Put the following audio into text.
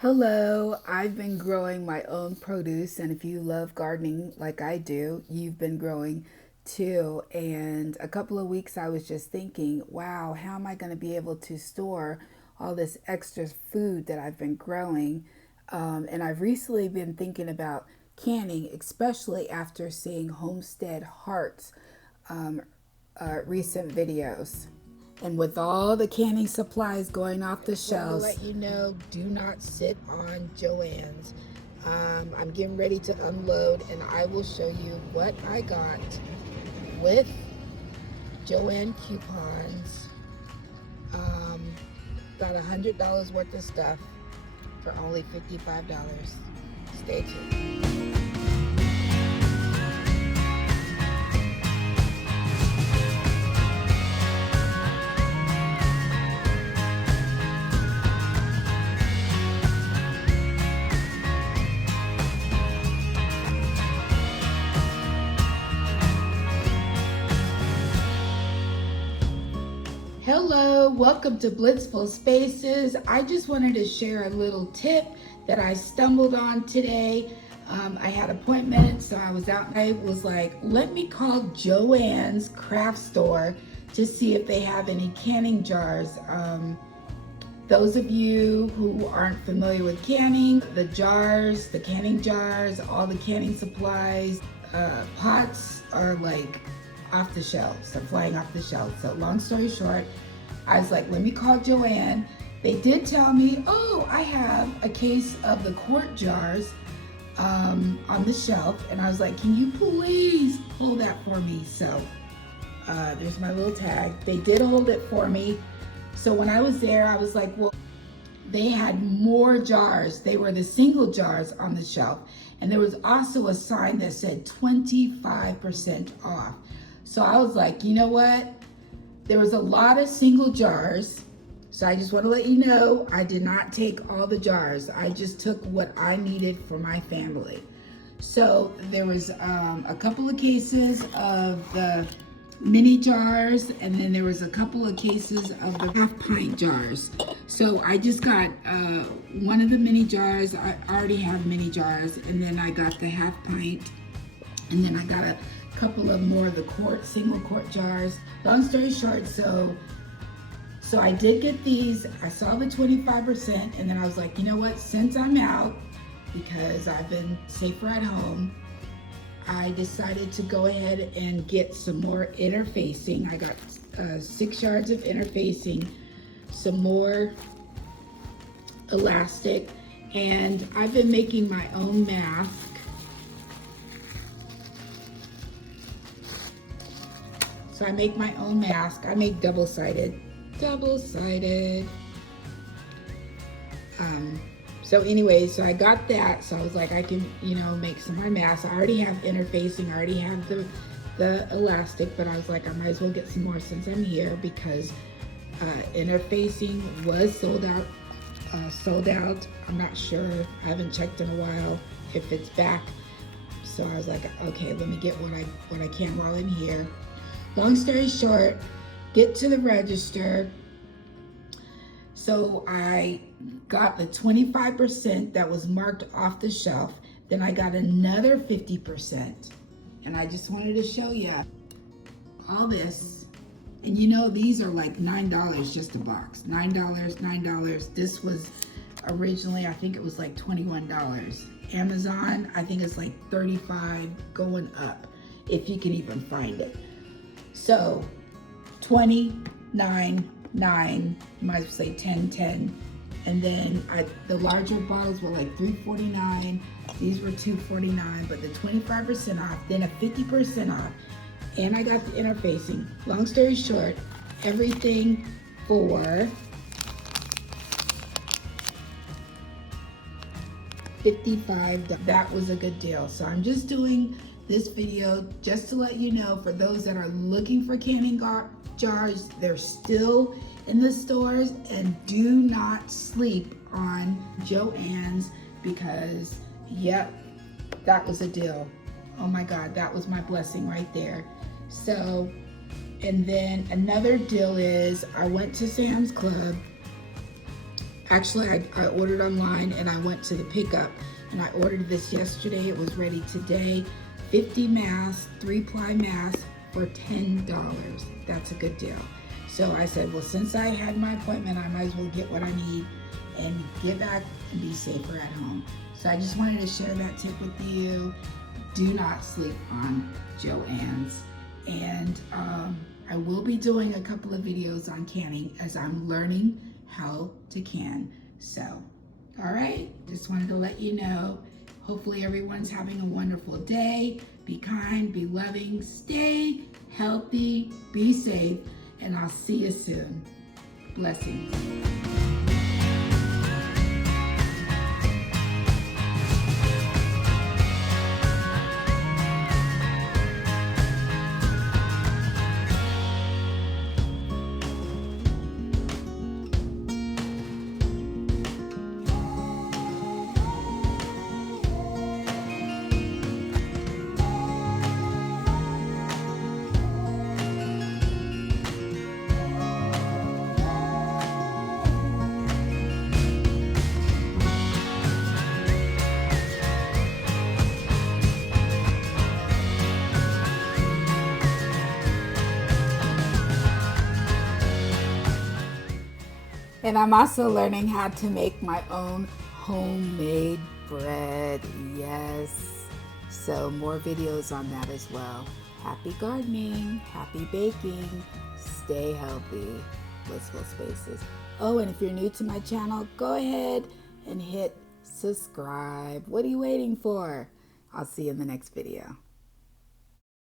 Hello, I've been growing my own produce, and if you love gardening like I do, you've been growing too. And a couple of weeks I was just thinking, wow, how am I going to be able to store all this extra food that I've been growing? And I've recently been thinking about canning, especially after seeing Homestead Hearts um, recent videos. And with all the canning supplies going off the shelves, let you know, do not sit on Joann's. I'm getting ready to unload, and I will show you what I got with Joann coupons. Um, got $100 worth of stuff for only $55. Stay tuned. Hello, welcome to Blissful Spaces. I just wanted to share a little tip that I stumbled on today. I had an appointment, so I was out and I was like, let me call Joann's craft store to see if they have any canning jars. Those of you who aren't familiar with canning, the jars, the canning jars, all the canning supplies, pots are like off the shelves. They're flying off the shelves. So long story short, I was like, let me call Joann. They did tell me, oh, I have a case of the quart jars on the shelf. And I was like, can you please hold that for me? So there's my little tag. They did hold it for me. So when I was there, I was like, well, they had more jars. They were the single jars on the shelf. And there was also a sign that said 25% off. So I was like, you know what? There was a lot of single jars. So I just want to let you know, I did not take all the jars. I just took what I needed for my family. So there was a couple of cases of the mini jars, and then there was a couple of cases of the half pint jars. So I just got one of the mini jars. I already have mini jars, and then I got the half pint, and then I got a couple of more of the single quart jars. Long story short, so I did get these. I saw the 25%, and then I was like, you know what, since I'm out, because I've been safer at home, I decided to go ahead and get some more interfacing. I got 6 yards of interfacing, some more elastic, and I've been making my own mask. So I make my own mask. I make double-sided. So anyway, so I got that. So I was like, I can, make some more masks. I already have interfacing. I already have the elastic, but I was like, I might as well get some more since I'm here, because interfacing was sold out. I'm not sure. I haven't checked in a while if it's back. So I was like, okay, let me get what I can while I'm here. Long story short, get to the register. So I got the 25% that was marked off the shelf. Then I got another 50%. And I just wanted to show you all this. And these are like $9 just a box. $9. This was originally, I think it was like $21. Amazon, I think it's like $35 going up, if you can even find it. So $29.9, you might as well say $10.10. And then the larger bottles were like $3.49. These were $2.49, but the 25% off, then a 50% off. And I got the interfacing. Long story short, everything for $55. That was a good deal. So I'm just doing this video just to let you know, for those that are looking for canning jars, they're still in the stores, and do not sleep on Joann's, because yep, that was a deal. Oh my God, that was my blessing right there. So, and then another deal is, I went to Sam's Club Actually, I ordered online and I went to the pickup and I ordered this yesterday. It was ready today. 50 masks, 3-ply masks for $10. That's a good deal. So I said, well, since I had my appointment, I might as well get what I need and get back and be safer at home. So I just wanted to share that tip with you. Do not sleep on Joann's. And I will be doing a couple of videos on canning as I'm learning how to can. So, all right, just wanted to let you know. Hopefully everyone's having a wonderful day. Be kind, be loving, stay healthy, be safe, and I'll see you soon. Blessings. And I'm also learning how to make my own homemade bread. Yes. So more videos on that as well. Happy gardening, happy baking, stay healthy, Blissful Spaces. Oh, and if you're new to my channel, go ahead and hit subscribe. What are you waiting for? I'll see you in the next video.